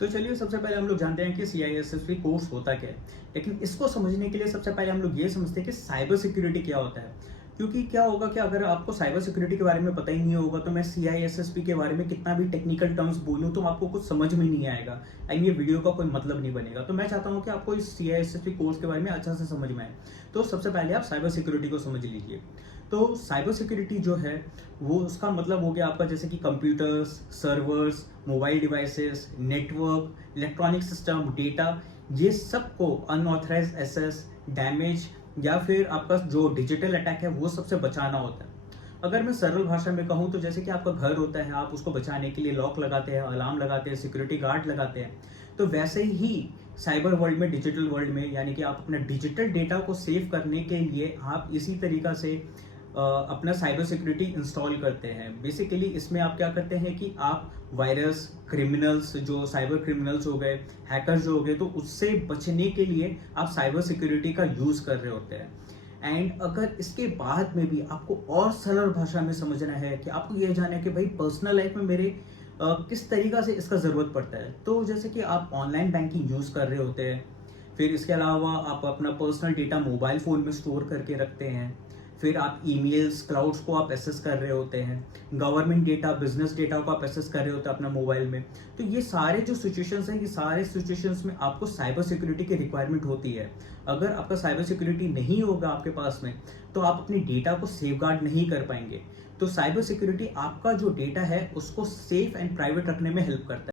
तो चलिए सबसे पहले हम लोग जानते हैं कि सीआईएसएसपी कोर्स होता क्या है। लेकिन इसको समझने के लिए सबसे पहले हम लोग ये समझते हैं कि साइबर सिक्योरिटी क्या होता है। क्योंकि क्या होगा कि अगर आपको साइबर सिक्योरिटी के बारे में पता ही नहीं होगा तो मैं सीआईएसएसपी के बारे में कितना भी टेक्निकल टर्म्स बोलूँ तो आपको कुछ समझ में नहीं आएगा। एंड ये वीडियो का कोई मतलब नहीं बनेगा। तो मैं चाहता हूँ कि आपको इस सीआईएसएसपी कोर्स के बारे में अच्छा से समझ में आए। तो सबसे पहले आप साइबर सिक्योरिटी को समझ लीजिए। तो साइबर सिक्योरिटी जो है वो उसका मतलब हो गया आपका जैसे कि computers, servers, mobile devices, network, electronic system, data, ये सबको अनऑथराइज एक्सेस, डैमेज या फिर आपका जो डिजिटल अटैक है वो सबसे बचाना होता है। अगर मैं सरल भाषा में कहूँ तो जैसे कि आपका घर होता है, आप उसको बचाने के लिए लॉक लगाते हैं, अलार्म लगाते हैं, सिक्योरिटी गार्ड लगाते हैं। तो वैसे ही साइबर वर्ल्ड में, डिजिटल वर्ल्ड में, यानी कि आप अपना डिजिटल डेटा को सेव करने के लिए आप इसी तरीका से अपना साइबर सिक्योरिटी इंस्टॉल करते हैं। बेसिकली इसमें आप क्या करते हैं कि आप वायरस, क्रिमिनल्स, जो साइबर क्रिमिनल्स हो गए, हैकर्स जो हो गए, तो उससे बचने के लिए आप साइबर सिक्योरिटी का यूज कर रहे होते हैं। एंड अगर इसके बाद में भी आपको और सरल भाषा में समझना है कि आपको ये जानना है कि भाई पर्सनल लाइफ में मेरे किस तरीका से इसका ज़रूरत पड़ता है, तो जैसे कि आप ऑनलाइन बैंकिंग यूज़ कर रहे होते हैं, फिर इसके अलावा आप अपना पर्सनल डेटा मोबाइल फ़ोन में स्टोर करके रखते हैं, फिर आप ईमेल्स, क्लाउड्स को आप एक्सेस कर रहे होते हैं, गवर्नमेंट डेटा, बिजनेस डेटा को आप एक्सेस कर रहे होते हैं अपना मोबाइल में। तो ये सारे जो सिचुएशंस हैं, ये सारे सिचुएशंस में आपको साइबर सिक्योरिटी की रिक्वायरमेंट होती है। अगर आपका साइबर सिक्योरिटी नहीं होगा आपके पास में, तो आप अपने डेटा को सेफगार्ड नहीं कर पाएंगे। तो साइबर सिक्योरिटी आपका जो डेटा है उसको सेफ एंड प्राइवेट रखने में हेल्प करता है।